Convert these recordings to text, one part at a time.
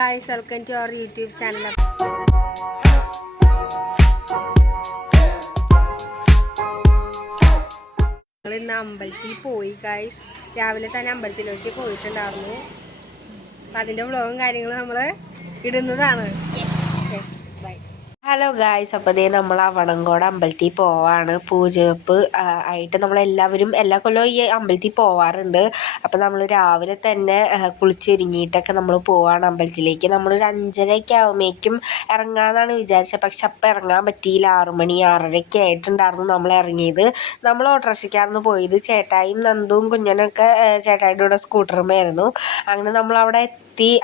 Guys, welcome to our YouTube channel. ഞങ്ങൾ ഇന്ന് അമ്പലത്തിൽ പോയി ഗൈസ്. രാവിലെ തന്നെ അമ്പലത്തിലേക്ക് പോയിട്ടുണ്ടായിരുന്നു. അപ്പം അതിൻ്റെ വ്ളോഗും കാര്യങ്ങളും നമ്മൾ ഇടുന്നതാണ്. ബൈ. ഹലോ ഗായ്സ്, അപ്പോൾ ഇതേ നമ്മൾ അവണങ്കോട് അമ്പലത്തിൽ പോവാണ്. പൂജവെപ്പ് ആയിട്ട് നമ്മളെല്ലാവരും എല്ലാ കൊല്ലവും ഈ അമ്പലത്തിൽ പോവാറുണ്ട്. അപ്പോൾ നമ്മൾ രാവിലെ തന്നെ കുളിച്ചൊരുങ്ങിയിട്ടൊക്കെ നമ്മൾ പോവാണ് അമ്പലത്തിലേക്ക്. നമ്മളൊരു 5:30 ആകുമ്പോഴേക്കും ഇറങ്ങാമെന്നാണ് വിചാരിച്ചത്. പക്ഷെ അപ്പം ഇറങ്ങാൻ പറ്റിയില്ല. 6 മണി 6:30 ആയിട്ടുണ്ടായിരുന്നു നമ്മൾ ഇറങ്ങിയത്. നമ്മൾ ഓട്ടോറിക്ഷയ്ക്കായിരുന്നു പോയത്. ചേട്ടായും നന്ദുവും കുഞ്ഞനൊക്കെ ചേട്ടായിയുടെ കൂടെ സ്കൂട്ടറുമായിരുന്നു. അങ്ങനെ നമ്മളവിടെ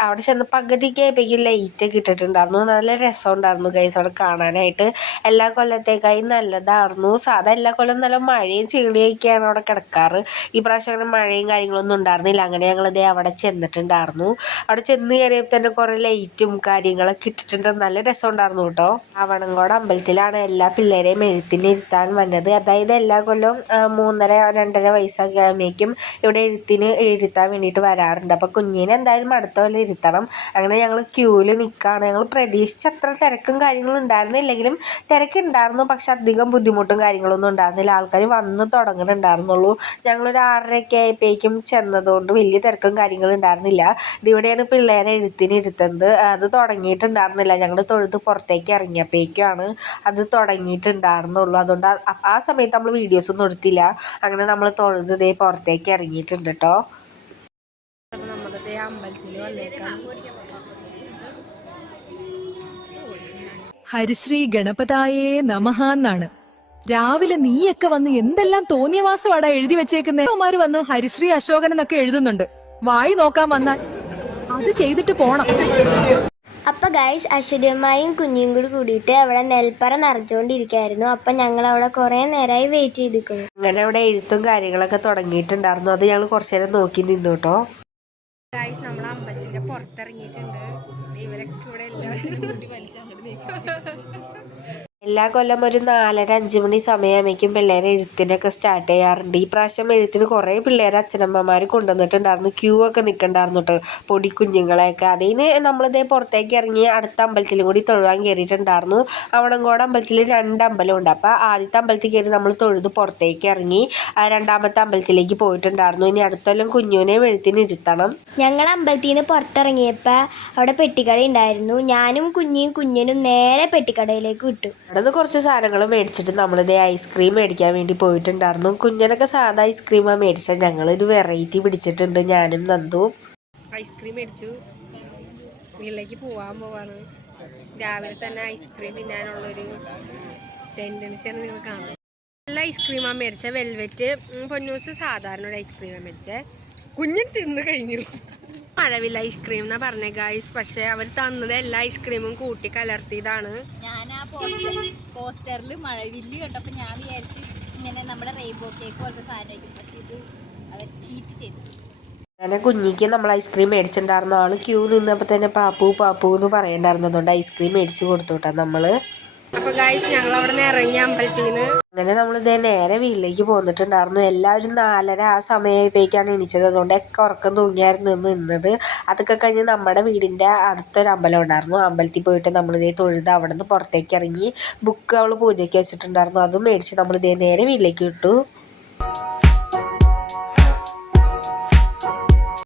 അവിടെ ചെന്ന് പകുതിക്ക് ആയപ്പോഴേക്കും ലൈറ്റൊക്കെ ഇട്ടിട്ടുണ്ടായിരുന്നു. നല്ല രസമുണ്ടായിരുന്നു ഗൈസ് അവിടെ കാണാനായിട്ട്. എല്ലാ കൊല്ലത്തേക്കായി നല്ലതായിരുന്നു. സാധാ എല്ലാ കൊല്ലം നല്ല മഴയും ചെളിയൊക്കെയാണ് അവിടെ കിടക്കാറ്. ഈ പ്രാവശ്യം അങ്ങനെ മഴയും കാര്യങ്ങളൊന്നും ഉണ്ടായിരുന്നില്ല. അങ്ങനെ ഞങ്ങളിതേ അവിടെ ചെന്നിട്ടുണ്ടായിരുന്നു. അവിടെ ചെന്ന് കയറിയപ്പോൾ തന്നെ കുറേ ലൈറ്റും കാര്യങ്ങളൊക്കെ ഇട്ടിട്ടുണ്ട്. നല്ല രസമുണ്ടായിരുന്നു കേട്ടോ. അവണങ്കോട് അമ്പലത്തിലാണ് എല്ലാ പിള്ളേരെയും എഴുത്തിനിരുത്താൻ വന്നത്. അതായത് എല്ലാ കൊല്ലവും 3.5-2.5 വയസ്സൊക്കെ ആകുമ്പോഴേക്കും ഇവിടെ ഇരുത്താൻ വേണ്ടിയിട്ട് വരാറുണ്ട്. അപ്പോൾ കുഞ്ഞിനെ എന്തായാലും അടുത്ത പോലെ ഇരുത്തണം. അങ്ങനെ ഞങ്ങൾ ക്യൂവിൽ നിൽക്കുകയാണ്. ഞങ്ങൾ പ്രതീക്ഷിച്ച അത്ര തിരക്കും കാര്യങ്ങളും ഉണ്ടായിരുന്നില്ലെങ്കിലും തിരക്കുണ്ടായിരുന്നു. പക്ഷെ അധികം ബുദ്ധിമുട്ടും കാര്യങ്ങളൊന്നും ഉണ്ടായിരുന്നില്ല. ആൾക്കാർ വന്ന് തുടങ്ങുന്നുണ്ടായിരുന്നുള്ളൂ. ഞങ്ങളൊരു 6:30 ആയപ്പോഴേക്കും ചെന്നതുകൊണ്ട് വലിയ തിരക്കും കാര്യങ്ങളും ഉണ്ടായിരുന്നില്ല. ഇതിവിടെയാണ് പിള്ളേരെ എഴുത്തിനിരുത്തുന്നത്. അത് തുടങ്ങിയിട്ടുണ്ടായിരുന്നില്ല. ഞങ്ങൾ തൊഴുത് പുറത്തേക്ക് ഇറങ്ങിയപ്പോഴേക്കുമാണ് അത് തുടങ്ങിയിട്ടുണ്ടായിരുന്നുള്ളൂ. അതുകൊണ്ട് ആ സമയത്ത് നമ്മൾ വീഡിയോസൊന്നും എടുത്തില്ല. അങ്ങനെ നമ്മൾ തൊഴുത് ഇതേ പുറത്തേക്ക് ഇറങ്ങിയിട്ടുണ്ട് കേട്ടോ. അപ്പോൾ നമ്മളിതേ അമ്പലത്തിൽ വന്നേക്കാം. ഹരിശ്രീ ഗണപതായേ നമഃ എന്നാണ്. രാവിലെ നീയൊക്കെ വന്ന് എന്തെല്ലാം തോന്നിയ മാസമാടാ എഴുതി വെച്ചേക്കുന്നവന്മാര് വന്നു ഹരിശ്രീ അശോകൻ എന്നൊക്കെ എഴുതുന്നുണ്ട്. വായി നോക്കാൻ വന്നാൽ അത് ചെയ്തിട്ട് പോണം. അപ്പൊ ഗൈസ്, അശ്വതിയമ്മയും കുഞ്ഞിയും കൂടിയിട്ട് അവിടെ നെൽപ്പറ നിറച്ചുകൊണ്ടിരിക്കുകയായിരുന്നു. അപ്പൊ ഞങ്ങൾ അവിടെ കുറെ നേരമായി വെയിറ്റ് ചെയ്തിരിക്കുന്നു. അങ്ങനെ അവിടെ എഴുത്തും കാര്യങ്ങളൊക്കെ തുടങ്ങിയിട്ടുണ്ടായിരുന്നു. അത് ഞങ്ങൾ കുറച്ചു നേരം നോക്കി നിന്നു കേട്ടോ. ഗൈസ്, നമ്മൾ അമ്പലത്തിന്റെ പുറത്തിറങ്ങിയിട്ടുണ്ട്. ഇവരൊക്കെ ഇവിടെ എല്ലാവരും എല്ലാ കൊല്ലം ഒരു 4:30-5 മണി സമയമാകുമ്പോഴേക്കും പിള്ളേരെ എഴുത്തിനൊക്കെ സ്റ്റാർട്ട് ചെയ്യാറുണ്ട്. ഈ പ്രാവശ്യം എഴുത്തിന് കുറേ പിള്ളേരെ അച്ഛനമ്മമാർ കൊണ്ടുവന്നിട്ടുണ്ടായിരുന്നു. ക്യൂ ഒക്കെ നിൽക്കണ്ടായിരുന്നു കേട്ടോ, പൊടി കുഞ്ഞുങ്ങളെയൊക്കെ. അതിന് നമ്മളിതേ പുറത്തേക്ക് ഇറങ്ങി അടുത്ത അമ്പലത്തിലും കൂടി തൊഴുവാൻ കയറിയിട്ടുണ്ടായിരുന്നു. അവണങ്കോട് അമ്പലത്തിൽ 2 അമ്പലമുണ്ട്. അപ്പോൾ ആദ്യത്തെ അമ്പലത്തിൽ കയറി നമ്മൾ തൊഴുത് പുറത്തേക്ക് ഇറങ്ങി രണ്ടാമത്തെ അമ്പലത്തിലേക്ക് പോയിട്ടുണ്ടായിരുന്നു. ഇനി അടുത്തെല്ലാം കുഞ്ഞുവിനെ എഴുത്തിന് ഇരുത്തണം. ഞങ്ങൾ അമ്പലത്തിൽ നിന്ന് പുറത്തിറങ്ങിയപ്പോൾ അവിടെ പെട്ടിക്കട ഉണ്ടായിരുന്നു. ഞാനും കുഞ്ഞനും നേരെ പെട്ടിക്കടയിലേക്ക് വിട്ടു. അവിടെ നിന്ന് കുറച്ച് സാധനങ്ങൾ മേടിച്ചിട്ട് നമ്മളിതേ ഐസ്ക്രീം മേടിക്കാൻ വേണ്ടി പോയിട്ടുണ്ടായിരുന്നു. കുഞ്ഞനൊക്കെ സാധാ ഐസ്ക്രീമാണ് മേടിച്ചത്. ഞങ്ങളൊരു വെറൈറ്റി പിടിച്ചിട്ടുണ്ട്, ഞാനും നന്ദുവും. ഐസ്ക്രീം മേടിച്ചു. വീട്ടിലേക്ക് പോവാണ്. രാവിലെ തന്നെ ഐസ്ക്രീം തിന്നാനുള്ളൊരു ടെൻഡൻസിയാണ് നിങ്ങൾ കാണുന്നത്. നല്ല ഐസ്ക്രീമാണ് മേടിച്ചത്. വെൽവെറ്റ്. പൊന്നൂസ് സാധാരണ ഒരു ഐസ്ക്രീമാണ് മേടിച്ചത്. കുഞ്ഞൻ തിന്ന് കഴിഞ്ഞു. മഴവില്ല ഐസ്ക്രീം എന്നാ പറഞ്ഞ ഗൈസ്. പക്ഷെ അവർ തന്നത് എല്ലാ ഐസ്ക്രീമും കൂട്ടി കലർത്തിയതാണ്. ഞാൻ ആ പോസ്റ്ററിൽ മഴവില്ല് കണ്ടപ്പോൾ ഞാൻ വിചാരിച്ച് ഇങ്ങനെ നമ്മുടെ റെയിൻബോ കേക്ക് പോലത്തെ സാധനമായിരിക്കും. പക്ഷെ ഇത് അവർ ചീറ്റ് ചെയ്തു. അങ്ങനെ കുഞ്ഞിക്ക് നമ്മൾ ഐസ്ക്രീം മേടിച്ചിട്ടുണ്ടായിരുന്നു. ആൾ ക്യൂ നിന്നപ്പോൾ തന്നെ പാപ്പു എന്ന് പറയണ്ടായിരുന്നു. അതുകൊണ്ട് ഐസ്ക്രീം മേടിച്ച് കൊടുത്തു കേട്ടോ നമ്മൾ. അപ്പോൾ ഗൈസ്, ഞങ്ങൾ അവിടെ നിന്ന് ഇറങ്ങി അമ്പലത്തിൽ നിന്ന്. അങ്ങനെ നമ്മളിതേ നേരെ വീട്ടിലേക്ക് പോന്നിട്ടുണ്ടായിരുന്നു. എല്ലാവരും 4:30 ആ സമയമായപ്പോഴേക്കാണ് എണീച്ചത്. അതുകൊണ്ടൊക്കെ ഉറക്കം തൂങ്ങിയായിരുന്നു നിന്നത്. അതൊക്കെ കഴിഞ്ഞ് നമ്മുടെ വീടിൻ്റെ അടുത്തൊരു അമ്പലം ഉണ്ടായിരുന്നു. അമ്പലത്തിൽ പോയിട്ട് നമ്മളിതേ തൊഴുത് അവിടെ നിന്ന് പുറത്തേക്ക് ഇറങ്ങി. ബുക്ക് അവൾ പൂജയ്ക്ക് വെച്ചിട്ടുണ്ടായിരുന്നു. അതും മേടിച്ച് നമ്മളിതേ നേരെ വീട്ടിലേക്ക് വിട്ടു.